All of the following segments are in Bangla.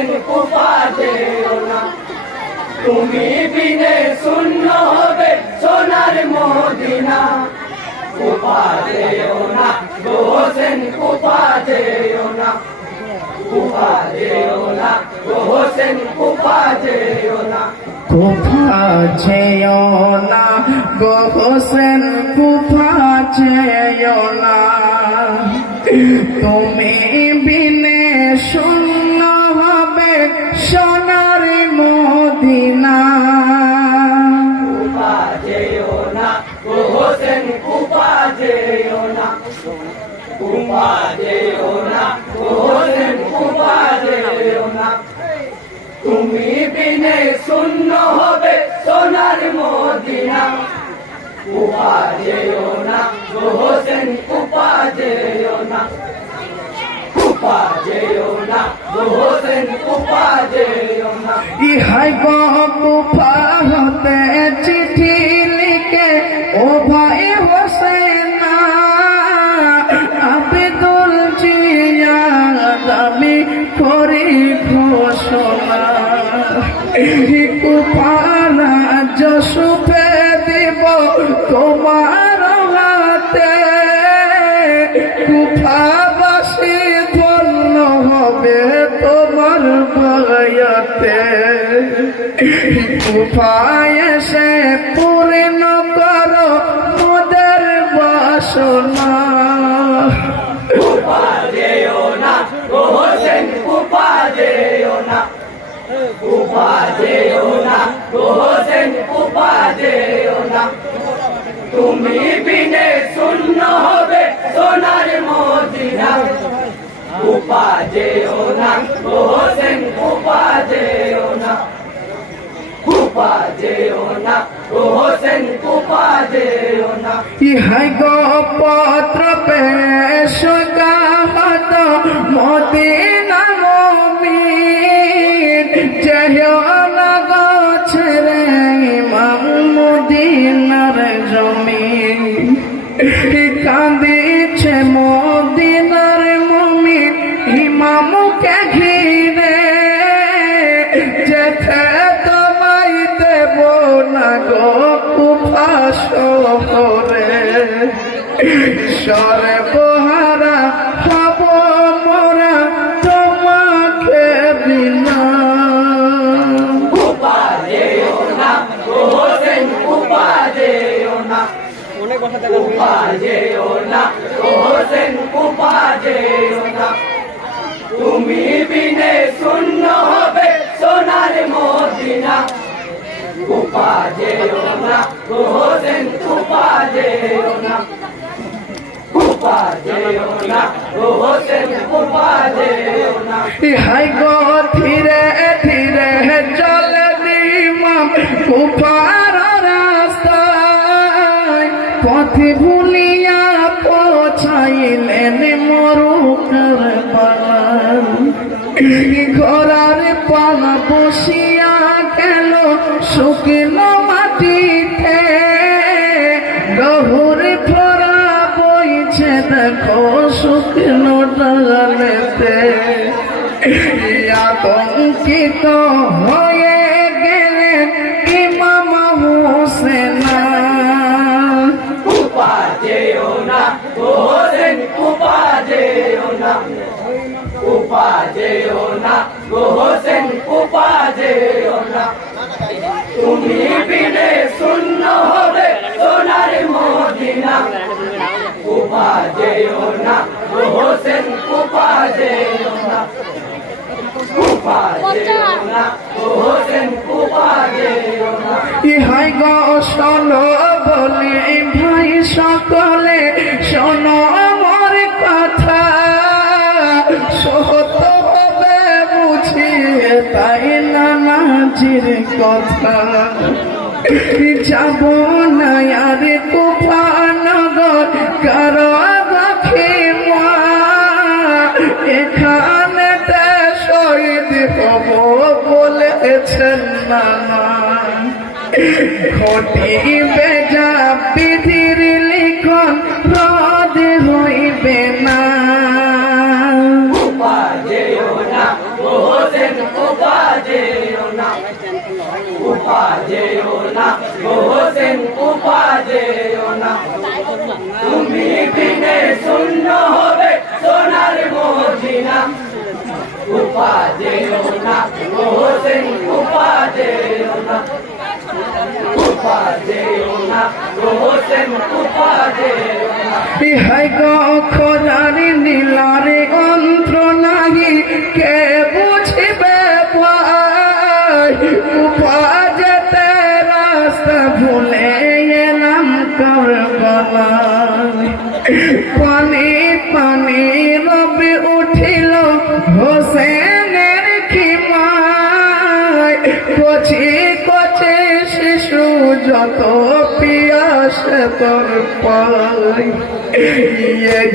হোসেন কুফা যেও না, তুমি বিনে শূন্য হবে সোনার মদিনা। কুফা যেও না গো হোসেন, কুফা যেও না, কুফা যেও না গো হোসেন, কুফা যেও না। কুফা যেও না গো হোসেন, কুফা যেও না, তুমি বিনে শূন্য হবে সোনার মদিনা। কুফা যেও না গো হোসেন, কুফা যেও না, কুফা যেও না গো হোসেন, কুফা যেও না, তুমি বিনে শূন্য হবে সোনার মদিনা। কুফা যেও না গো হোসেন, কুফা যেও না, কুফা যেও না গো হোসেন, কুফা যেও না। ইহাই গো কুফা হতে চিঠি লিখে ও ভাই হোসেনা, আবেদুল জিয়াদ আমি করি ঘোষণা। কুফার যশুপে দিব তোমার হাতে, কুফাবাসী ধন্য হবে তোমার বয়াতে। কুফায় এসে পূর্ণ করো মোদের বাসনা। কুফা যেও না গো হোসেন, কুফা যেও না, কুফা যেও না গো হোসেন, কুফা যেও না, তুমি বিনে শূন্য হবে সোনার মদিনা। কুফা যেও না গো হোসেন, কুফা যেও না, কুফা যেও না গো হোসেন, কুফা যেও না। ইহাই গো পত্র পেশ গাহত মদিনা মুমিন, যেও না গো ছেড়ে ইমাম মদিনার জমিন। কাঁদিছে মদিনার মুমিন ইমামকে ঘিরে, যেতে তোমায় দেব না গো কুফা শহরে। সরে বহারা হব মোরা তোমাকে বিনা। কুফা যেও না গো হোসেন, কুফা যেও না, কুফা যেও না গো হোসেন, কুফা যেও না, তুমি বিনে শূন্য হবে সোনার মদিনা। কুফা যেও না গো হোসেন, কুফা যেও না, কুফা যেও না গো হোসেন, কুফা যেও না। ইহাই গো ধীরে ধীরে চলে ইমাম কুফার রাস্তায়, পথে ভুলিয়া পৌঁছাইলেন মরু কারবালায়। ঘোড়ার পালা বসিয়া গেল শুকনো মাটিতে, গহুর ফোড়া বইছে দেখো শুকনো ডালেতে। আতঙ্কিত হয়ে গেলেন ইমাম হোসেনা। কুফা যেও না গো হোসেন, কুফা যেও না, কুফা যেও না গো হোসেন, কুফা যেও না, তুমি বিনে শূন্য হবে সোনার মদিনা। কুফা যেও না গো হোসেন, কুফা যেও না, কুফা যেও না গো হোসেন, কুফা যেও না। ইহাই গো শোনো বলে ভাই সকলে, শোনো আমার কথা, সত্য হবে বুঝিয়ে তাই নানাজির কথা। যাব না আর কুফা নগর কারো রাখি মা, এখানে শহীদ হব বলেছেন নানা। ঘটিবে যা বিধির লিখন রদ হইবে না। কুফা যেও না গো হোসেন, উপা যেও না গো হোসেন উপা যেও না তুমি বিনে শূন্য হবে সোনার মদিনা উপা যেও না গো হোসেন উপা যেও না উপা যেও না গো হোসেন উপা যেও না বিহাই গো খোদারি নীলারে অন্ত্র নাহি কে বুঝিবে পাই উপা যেতে রাস্তা ভুলে এলাম কারবালায় পানি পানি রবি উঠিল হোসেনের খিমায় কচি কচি শিশু যত পিয়াস তোর পাই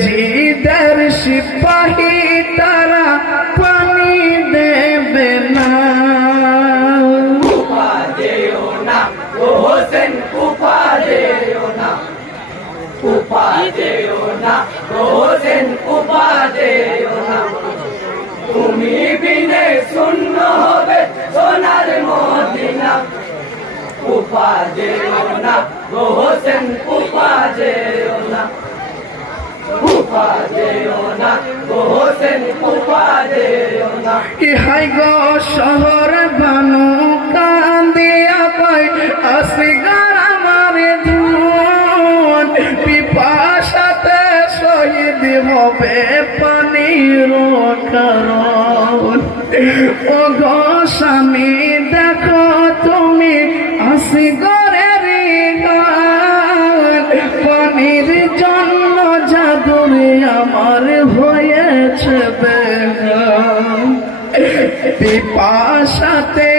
জিদের সিপাহী তারা পানি দেবে না উপা যেও না গো হোসেন উপা যেও না উপা যেও না গো হোসেন উপা যেও না তুমি বিনে শূন্য হবে সোনার মদিনা উপা যেও না গো হোসেন উপা যেও না উপা যেও না গো হোসেন উপা যেও না ইহাই গো শহর বানু কান্দিয়া পাই আসিগার আমার ধন পিপাসাতে শহীদ হবে পানির কারণ ও গো স্বামী দেখো তুমি আসিগরের গান পানির জন্য জাদুরে আমার হয়েছে বেগান পিপাসাতে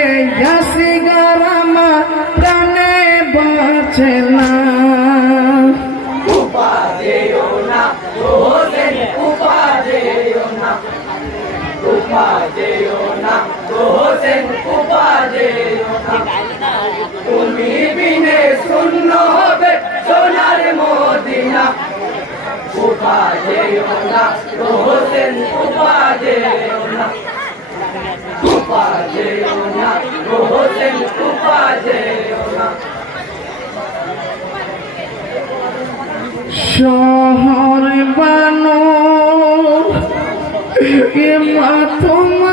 আসিগার আমার প্রাণে বাঁচে না উপা যেও না গো হোসেন উপা যেও না উপা যেও না গো হোসেন উপা যেও না তুমি বিনে শূন্য হবে সোনার মদিনা উপা যেও না গো হোসেন উপা যেও না উপা যেও না গো হোসেন উপা যেও না শহর বানো এ মা তোমার